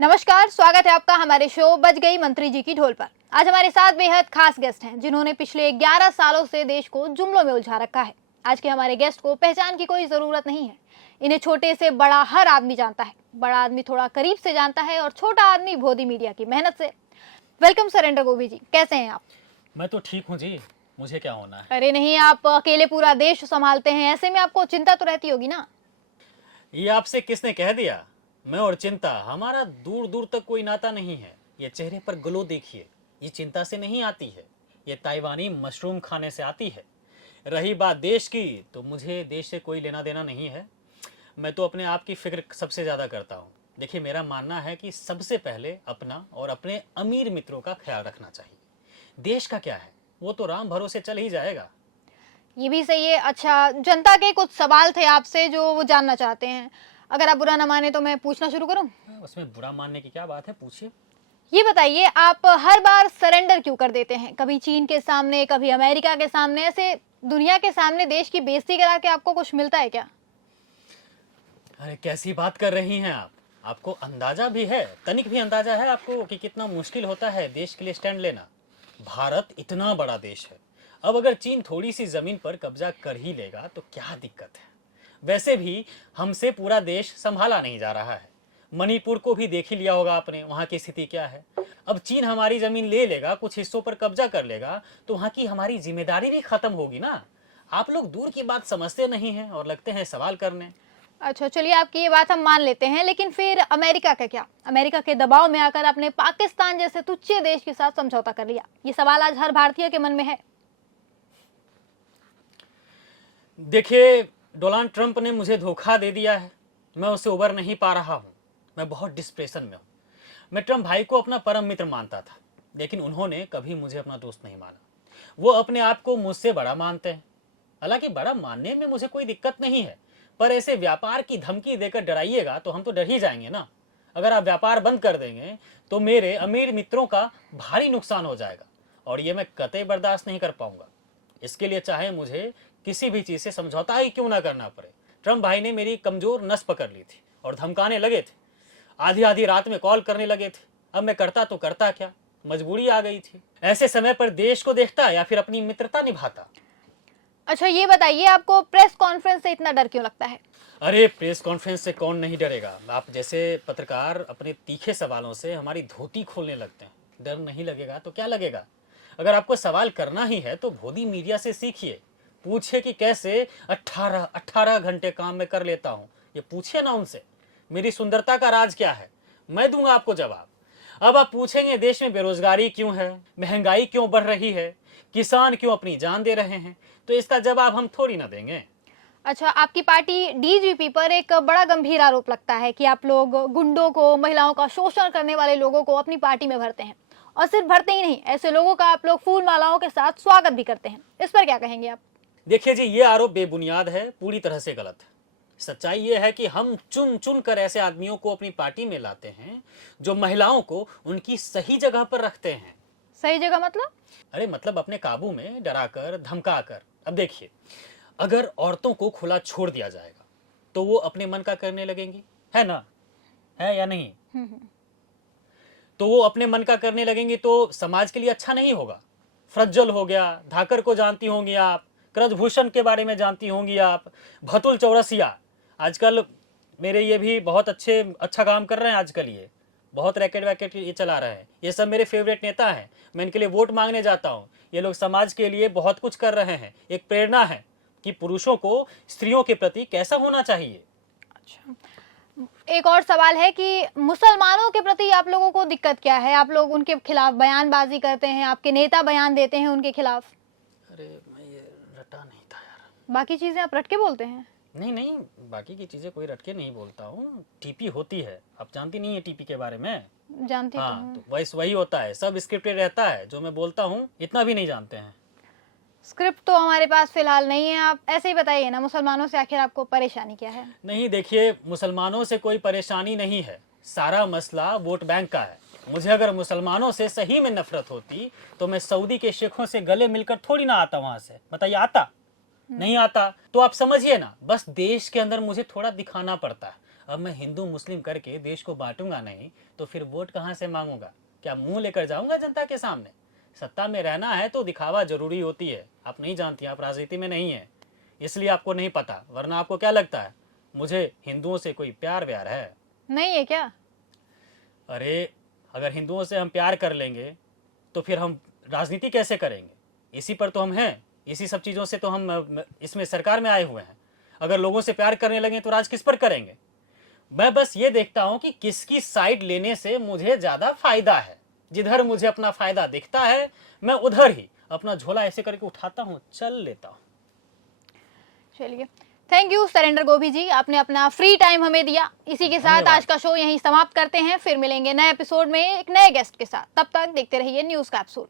नमस्कार, स्वागत है आपका हमारे शो बज गई मंत्री जी की ढोल पर। आज हमारे साथ बेहद खास गेस्ट हैं जिन्होंने पिछले 11 सालों से देश को जुमलों में उलझा रखा है। आज के हमारे गेस्ट को पहचान की कोई जरूरत नहीं है। इन्हें छोटे से बड़ा हर आदमी जानता है। बड़ा आदमी थोड़ा करीब से जानता है और छोटा आदमी भोदी मीडिया की मेहनत से। वेलकम सरेंडर गोभी जी, कैसे हैं आप? मैं तो ठीक हूँ जी, मुझे क्या होना है। अरे नहीं, आप अकेले पूरा देश संभालते हैं, ऐसे में आपको चिंता तो रहती होगी ना। ये आपसे किसने कह दिया? मैं और चिंता, हमारा दूर दूर तक कोई नाता नहीं है। ये चेहरे पर ग्लो देखिए, ये चिंता से नहीं आती है, ये ताइवानी मशरूम खाने से आती है। रही बात देश की, तो मुझे देश से कोई लेना देना नहीं है। मैं तो अपने आप की फिक्र सबसे ज़्यादा करता हूँ। देखिए, मेरा मानना है कि सबसे पहले अपना और अपने अमीर मित्रों का ख्याल रखना चाहिए। देश का क्या है, वो तो राम भरोसे चल ही जाएगा। ये भी सही है। अच्छा, जनता के कुछ सवाल थे आपसे जो वो जानना चाहते हैं। अगर आप बुरा ना माने तो मैं पूछना शुरू करूं? उसमें बुरा मानने की क्या बात है, पूछिए। ये बताइए, आप हर बार सरेंडर क्यों कर देते हैं? कभी चीन के सामने, कभी अमेरिका के सामने, ऐसे दुनिया के सामने देश की बेइज्जती करा के आपको कुछ मिलता है क्या? अरे कैसी बात कर रही हैं आप? आपको अंदाजा भी है, तनिक भी अंदाजा है आपको कि कितना मुश्किल होता है देश के लिए स्टैंड लेना। भारत इतना बड़ा देश है, अब अगर चीन थोड़ी सी जमीन पर कब्जा कर ही लेगा तो क्या दिक्कत है। वैसे भी हमसे पूरा देश संभाला नहीं जा रहा है। मणिपुर को भी देख ही लिया होगा आपने, वहाँ की स्थिति क्या है। अब चीन हमारी जमीन ले लेगा, कुछ हिस्सों पर कब्जा कर लेगा, तो वहाँ की हमारी जिम्मेदारी भी खत्म होगी ना। आप लोग दूर की बात समझते नहीं हैं और लगते हैं सवाल करने। अच्छा चलिए, आपकी ये बात हम मान लेते हैं, लेकिन फिर अमेरिका का क्या? अमेरिका के दबाव में आकर आपने पाकिस्तान जैसे तुच्छ देश के साथ समझौता कर लिया। ये सवाल आज हर भारतीय के मन में है। देखिए, डोनाल्ड ट्रंप ने मुझे धोखा दे दिया है। मैं उससे उबर नहीं पा रहा हूँ। मैं बहुत डिस्प्रेशन में हूँ। मैं ट्रंप भाई को अपना परम मित्र मानता था, लेकिन उन्होंने कभी मुझे अपना दोस्त नहीं माना। वो अपने आप को मुझसे बड़ा मानते हैं। हालांकि बड़ा मानने में मुझे कोई दिक्कत नहीं है, पर ऐसे व्यापार की धमकी देकर डराइएगा तो हम तो डर ही जाएंगे ना। अगर आप व्यापार बंद कर देंगे तो मेरे अमीर मित्रों का भारी नुकसान हो जाएगा, और ये मैं कतई बर्दाश्त नहीं कर पाऊंगा। इसके लिए चाहे मुझे किसी भी चीज़ से समझौता ही क्यों ना करना पड़े। ट्रंप भाई ने मेरी कमजोर नस पकड़ ली थी और धमकाने लगे थे। आधी आधी रात में कॉल करने लगे थे। अब मैं करता तो करता क्या, मजबूरी आ गई थी। ऐसे समय पर देश को देखता या फिर अपनी मित्रता निभाता। अच्छा ये बताइए, आपको प्रेस कॉन्फ्रेंस से इतना डर क्यों लगता है? अरे प्रेस कॉन्फ्रेंस से कौन नहीं डरेगा। आप जैसे पत्रकार अपने तीखे सवालों से हमारी धोती खोलने लगते हैं। डर नहीं लगेगा तो क्या लगेगा। अगर आपको सवाल करना ही है तो भोदी मीडिया से सीखिए। पूछिए कि कैसे 18 घंटे काम में कर लेता हूँ। ये पूछिए ना उनसे, मेरी सुंदरता का राज क्या है। मैं दूंगा आपको जवाब। अब आप पूछेंगे देश में बेरोजगारी क्यों है, महंगाई क्यों बढ़ रही है, किसान क्यों अपनी जान दे रहे हैं, तो इसका जवाब हम थोड़ी ना देंगे। अच्छा, आपकी पार्टी डीजीपी पर एक बड़ा गंभीर आरोप लगता है कि आप लोग गुंडों को, महिलाओं का शोषण करने वाले लोगों को अपनी पार्टी में भरते हैं। और सिर्फ भरते ही नहीं, ऐसे लोगों का आप लोग फूल मालाओं के साथ स्वागत भी करते हैं। इस पर क्या कहेंगे आप? देखिए जी, ये आरोप बेबुनियाद है, पूरी तरह से गलत है। सच्चाई ये है कि हम चुन चुन कर ऐसे आदमियों को अपनी पार्टी में लाते हैं जो महिलाओं को उनकी सही जगह पर रखते हैं। सही जगह मतलब? अरे मतलब अपने काबू में, डराकर धमकाकर। अब देखिए, अगर औरतों को खुला छोड़ दिया जाएगा तो वो अपने मन का करने लगेंगी, है ना? है या नहीं? तो वो अपने मन का करने लगेंगी तो समाज के लिए अच्छा नहीं होगा। फ्रज्जल हो गया, धाकर को जानती होंगी आप, कृतभूषण के बारे में जानती होंगी आप, भतुल चौरसिया। आजकल मेरे ये भी बहुत अच्छा काम कर रहे हैं। आजकल ये बहुत रैकेट वैकेट ये चला रहे हैं। ये सब मेरे फेवरेट नेता हैं। मैं इनके लिए वोट मांगने जाता हूँ। ये लोग समाज के लिए बहुत कुछ कर रहे हैं। एक प्रेरणा है कि पुरुषों को स्त्रियों के प्रति कैसा होना चाहिए। अच्छा, एक और सवाल है कि मुसलमानों के प्रति आप लोगों को दिक्कत क्या है? आप लोग उनके खिलाफ बयानबाजी करते हैं, आपके नेता बयान देते हैं उनके खिलाफ। अरे मैं ये रटा नहीं था यार। बाकी चीजें आप रट के बोलते हैं? नहीं नहीं, बाकी की चीज़ें कोई रट के नहीं बोलता हूँ। टीपी होती है, आप जानती नहीं है टीपी के बारे में? जानती तो हाँ, हूँ। तो वही होता है, सब स्क्रिप्टेड रहता है। जो मैं बोलता हूँ इतना भी नहीं जानते हैं। स्क्रिप्ट तो हमारे पास फिलहाल नहीं है। आप ऐसे ही बताइए ना, मुसलमानों से आखिर आपको परेशानी क्या है? नहीं देखिए, मुसलमानों से कोई परेशानी नहीं है। सारा मसला वोट बैंक का है। मुझे अगर मुसलमानों से सही में नफरत होती तो मैं सऊदी के शेखों से गले मिलकर थोड़ी ना आता वहां से। बताइए, आता? नहीं आता। तो आप समझिए ना, बस देश के अंदर मुझे थोड़ा दिखाना पड़ता है। अब मैं हिंदू मुस्लिम करके देश को बांटूंगा नहीं तो फिर वोट कहाँ से मांगूंगा? क्या मुंह लेकर जाऊंगा जनता के सामने? सत्ता में रहना है तो दिखावा जरूरी होती है। आप नहीं जानती, आप राजनीति में नहीं है, इसलिए आपको नहीं पता। वरना आपको क्या लगता है मुझे हिंदुओं से कोई प्यार व्यार है? नहीं है क्या? अरे अगर हिंदुओं से हम प्यार कर लेंगे तो फिर हम राजनीति कैसे करेंगे? इसी पर तो हम हैं, इसी सब चीज़ों से तो हम इसमें सरकार में आए हुए हैं। अगर लोगों से प्यार करने लगे तो राज किस पर करेंगे? मैं बस ये देखता हूं कि किसकी साइड लेने से मुझे ज़्यादा फायदा है। जिधर मुझे अपना फायदा दिखता है मैं उधर ही अपना झोला ऐसे करके उठाता हूँ, चल लेता हूँ। चलिए, थैंक यू सरेंडर गोभी जी, आपने अपना फ्री टाइम हमें दिया। इसी के साथ धन्यवाद। आज का शो यहीं समाप्त करते हैं। फिर मिलेंगे नए एपिसोड में एक नए गेस्ट के साथ। तब तक देखते रहिए न्यूज़ कैप्सूल।